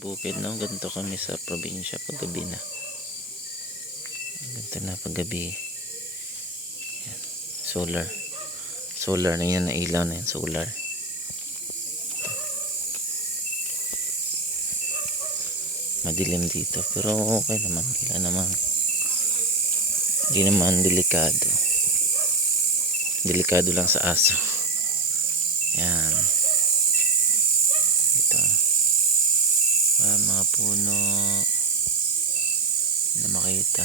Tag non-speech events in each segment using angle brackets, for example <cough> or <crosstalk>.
bukid no? Ganito kami sa probinsya paggabi na. Ganito na paggabi. Yan. solar. Solar na yan na ilaw na yan solar. Madilim dito pero okay naman wala naman hindi naman delikado. Delikado lang sa aso. Yan ah, mga puno na makita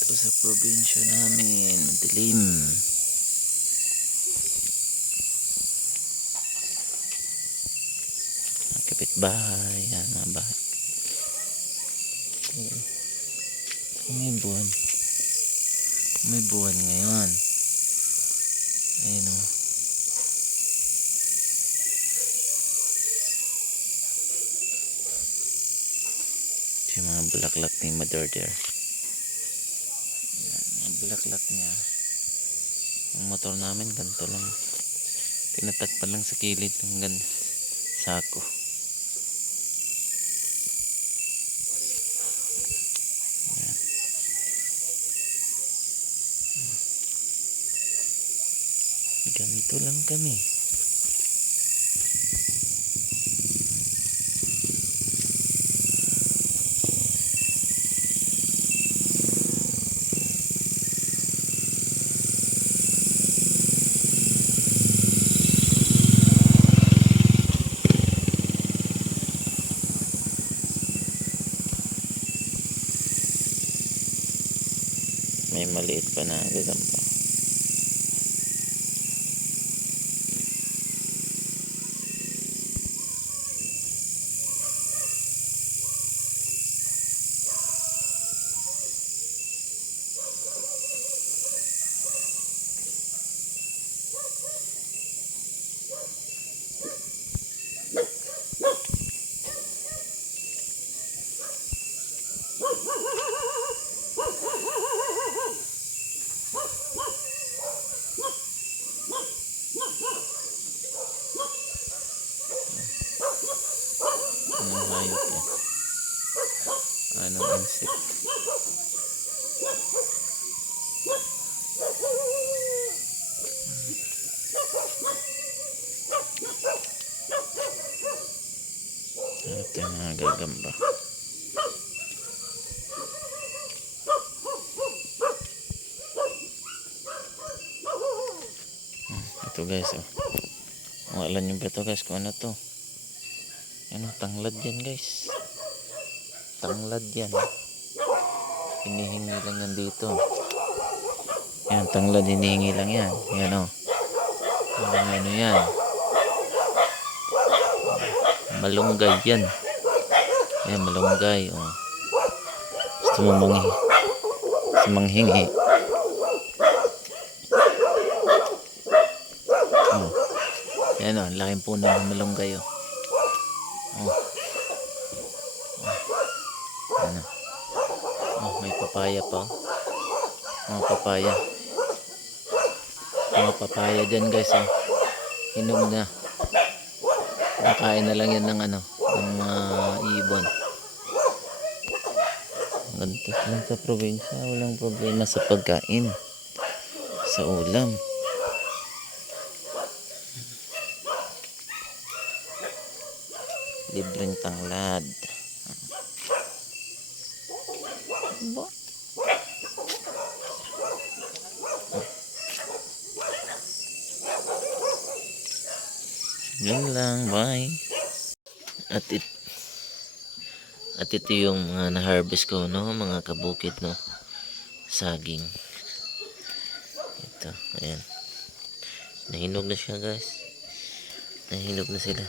ito sa probinsya namin madilim mga kapitbahay yan mga bahay Ayan. May buwan. May buwan ngayon. Ayun o ito yung mga bulaklak ni mother there yan, mga bulaklak niya. Ang motor namin ganito lang. Tinatagpan lang sa kilid ng gan sako ganito lang kami. May maliit pa na gagamba Anong hayop yan? Anong insect? Ito yung mga gagamba. Hmm, Ito guys oh. Alam nyo ba ito guys kung ano to? Ano, tanglad yan guys. Tanglad yan. Hinihingi lang yan dito. Yan, tanglad hinihingi lang yan. Yan o. Oh. Ano, ano yan? Malunggay yan. Yan, malunggay. Oh. Gusto mo manghi. Gusto manghingi. Oh. Yan o, oh, laking puno ng malunggay oh. Oh. Oh. Ano? Oh, may papaya pa. Mga papaya. Mga papaya dyan guys. Oh. Hinog na. Nakain na lang yan ng ano, ng mga ibon. Ganito lang sa probinsya. Walang problema sa pagkain. Sa ulam. Libreng tanglad. Ba? Yun lang, bye. At it at ito yung mga na-harvest ko, no? Mga kabukid, no? Saging. Ito, ayan. Nahinog na siya, guys. Nahinog na sila.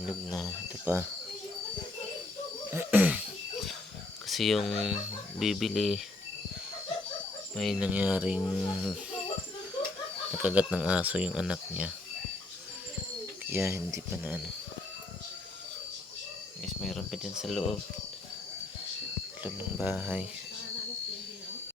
Hinog na. Ito pa. <clears throat> Kasi yung bibili may nangyaring nakagat ng aso yung anak niya. Kaya hindi pa na ano. Guys, mayroon pa dyan sa loob. loob ng bahay.